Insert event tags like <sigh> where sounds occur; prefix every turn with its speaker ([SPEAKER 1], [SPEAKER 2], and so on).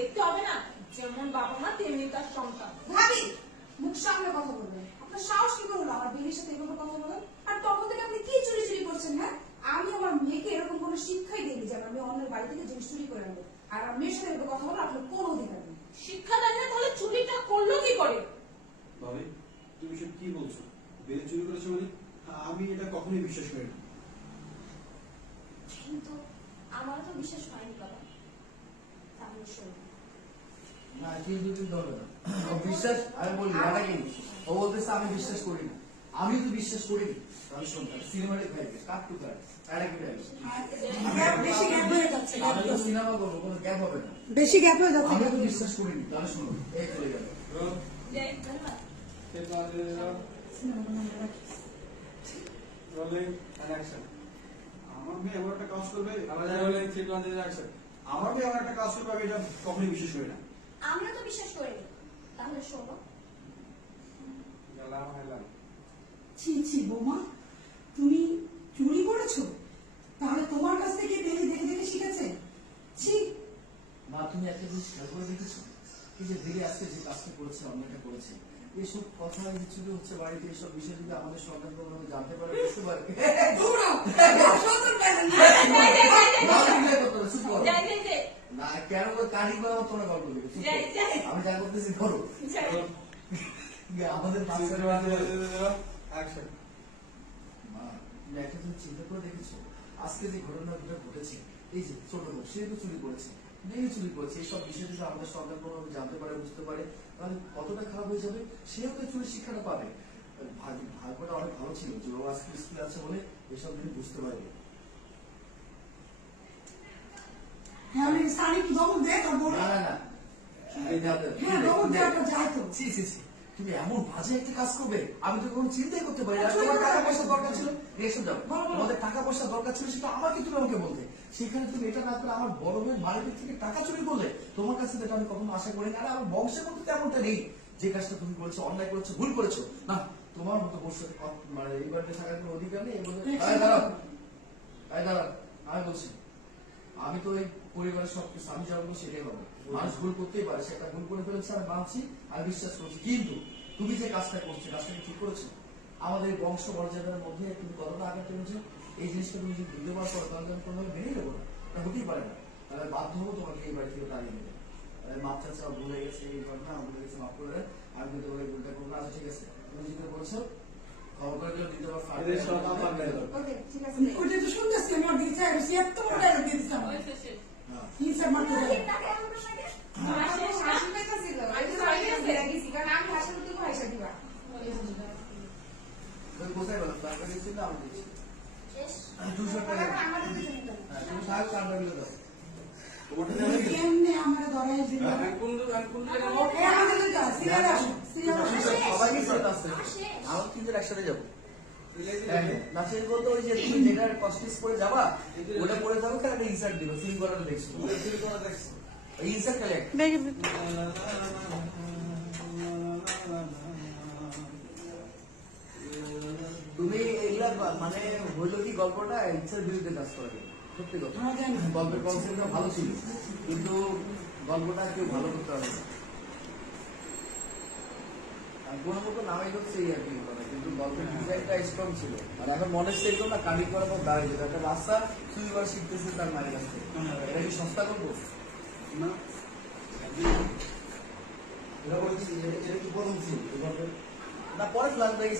[SPEAKER 1] দেখতে হবে না? যেমন বাবা মা তেমনি তার সন্তান।
[SPEAKER 2] ভাবি মুখ সামনে কথা বলবেন। আপনার সাহস কি করে হলো? আমার বিয়ের সাথে এভাবে কথা বলেন। আর তখন থেকে আপনি কি চুরি চুরি করছেন হ্যাঁ? আমি আমার মেয়েকে এরকম কোনো শিক্ষাই দিইনি যে আমার মেয়ে অন্যের বাড়ি থেকে জিনিস চুরি করে আনবে। আর আমার মেয়ের সাথে এভাবে কথা বলার আপনার কোনো অধিকার নেই।
[SPEAKER 1] শিক্ষা দেয় না তাহলে চুরিটা করল কি করে?
[SPEAKER 3] ভাবি তুমি সব কি বলছো? বেলে চুরি করেছ মানে? আমি এটা কখনোই বিশ্বাস করি না।
[SPEAKER 4] কিন্তু আমারও তো বিশ্বাস হয়নি বাবা। তাহলে শোনো।
[SPEAKER 5] না না। ও বিশ্বাস আমি বলি এটা কি ও বলতেছে আমি বিশ্বাস করি না। আমি তো বিশ্বাস করি না। তাহলে শোন সিনেমাটিক ভাই কাট টু কাট সিনেমা করব কোনো গ্যাপ হবে না।
[SPEAKER 2] বেশি গ্যাপ হয়ে যাচ্ছে।
[SPEAKER 5] আমি তো বিশ্বাস তাহলে শোনো এই চলে গেল।
[SPEAKER 3] আমার মেয়ে এমন একটা কাজ করবে আমার মেয়ে এমন একটা কাজ করবে আমি এটা কখনোই বিশ্বাস করি না।
[SPEAKER 4] আমিও তো বিশ্বাস করিনি। তাহলে শোনো।
[SPEAKER 2] ছি ছি বৌমা তুমি চুরি করেছ? তাহলে তোমার কাছ থেকে দেখে দেখে দেখে শিখেছে? ছি।
[SPEAKER 5] মা তুমি একটা জিনিস খেয়াল করে দেখেছ? এই যে ধীরে আজকে যে কাজটা করেছে অন্যটা করেছে। এসব কথা কিছু হচ্ছে বাড়িতে এসব বিষয় যদি আমাদের সন্তান কোনো জানতে পারে বুঝতে পারে <laughs> <laughs>
[SPEAKER 2] দৌড়াও সন্তান পেলেন না।
[SPEAKER 5] না, তুমি যাই করতে হবে, চুপ করো।
[SPEAKER 1] যাই যাই যাই
[SPEAKER 5] না কেন করে কারি করে তোমরা গল্প দেবে। আমি যা করতেছি করো
[SPEAKER 1] যাই।
[SPEAKER 5] আমাদের তুমি একটা জিনিস চিন্তা করে দেখেছ? আজকে যে ঘটনাটা ঘটেছে এই যে ছোট বোন সে তো চুরি করেছে মেয়ে চুরি করেছে এইসব বিষয় যদি আমাদের সন্তান কোনোভাবে জানতে পারে বুঝতে পারে তাহলে কতটা খারাপ হয়ে যাবে? সেও তো চুরি শিক্ষাটা পাবে। ভাগ- ভাগ্যটা অনেক ভালো ছিল যে ও আজকে স্কুলে আছে বলে এসব জিনিস বুঝতে পারবে।
[SPEAKER 2] হ্যাঁ আমি দেয় বড়
[SPEAKER 5] না না না।
[SPEAKER 2] হ্যাঁ দেওয়াটা যায় তো।
[SPEAKER 5] তুমি এমন বাজে একটা কাজ করবে আমি তো কোনো চিন্তাই করতে পারি না। তোমার টাকা পয়সা দরকার ছিল। আমাদের টাকা পয়সা দরকার ছিল সেটা আমাকে তুমি আমাকে বলতে। সেখানে তুমি এটা না করে আমার বড় ভাইয়ের বাড়িতে থেকে টাকা চুরি করলে। তোমার কাছে এটা আমি কখনো আশা করিনি। আর আমার বংশের মধ্যে তেমনটা নেই। যে কাজটা তুমি করেছ অন্যায় করেছ ভুল করেছ। না তোমার মতো বসে মানে এই বাড়িতে থাকার কোনো অধিকার নেই। দাঁড়াও। দাঁড়াও আমি বলছি। আমি তো এই পরিবারের সবকিছু আমি যা বলব সেটাই হবে। মানুষ ভুল করতেই পারে সেটা ভুল করে ফেলেছে আমি মানছি আর বিশ্বাস করছি। কিন্তু তুমি যে কাজটা করছ কাজটা কি ঠিক করেছ? আমাদের বংশ মর্যাদার মধ্যে তুমি কতটা আঘাত পেয়েছ? এই জিনিসটা তুমি যদি বুঝতে পারো তাহলে আমি কোনোভাবে মেনে নেব না। এটা হতেই পারে না। তাহলে বাধ্য হব তোমাকে এই বাড়ি থেকে তাড়িয়ে নেবে মাপ চাচা ভুলে গেছে এই ঘটনা ভুলে গেছে মাফ করে। আমি কিন্তু ওই ভুলটা করব আচ্ছা ঠিক আছে। তুমি যেটা বলছো খবর করে দিতে পারো
[SPEAKER 3] আমার।
[SPEAKER 2] ঠিক আছে। তো শুনতেছি আমি এত বড় ডায়লগ দিয়ে দিতাম
[SPEAKER 1] হয়েছে শেষ।
[SPEAKER 5] হ্যাঁ
[SPEAKER 2] কি স্যার মারতে
[SPEAKER 4] তুমি
[SPEAKER 2] যাবে
[SPEAKER 4] টাকা এমন লাগে
[SPEAKER 1] হাসি, হাসি।
[SPEAKER 5] তুমি কোথায় গেলো টাকা দিচ্ছি না আমি দিচ্ছি দুশো টাকা হ্যাঁ তুমি সাহেব কান্ডা মিলে দাও
[SPEAKER 3] হয়ে
[SPEAKER 2] আমার
[SPEAKER 3] হ্যাঁ?
[SPEAKER 5] তিনজন একসাথে যাব না শেষ ওই যে তুমি যেটা কস্টিস করে যাবা ওটা পরে যাব খালি একটা ইনসার্ট দিবে সিল করাটা দেখছ। তুমি বা- মানে হইল কি গল্পটা ইচ্ছার বিরুদ্ধে কাজ করে। সত্যি কথা। গল্পের কনসেপ্টটা ভালো ছিল কিন্তু গল্পটা কেউ ভালো করতে পারে না। আর নামাই হচ্ছে এই আর কি কথা কিন্তু গল্পের ডিজাইনটা স্ট্রং ছিল। আর এখন মনের সেই না কানি করার পর দাঁড়িয়ে যেত একটা রাস্তা সুইবার শিখতেছে তার মায়ের কাছ এটা কি সস্তা করব
[SPEAKER 3] না।
[SPEAKER 5] এটা বলছি এটা এটা কি প্রথম ছিল না পরে ফ্ল্যাশ ব্যাগ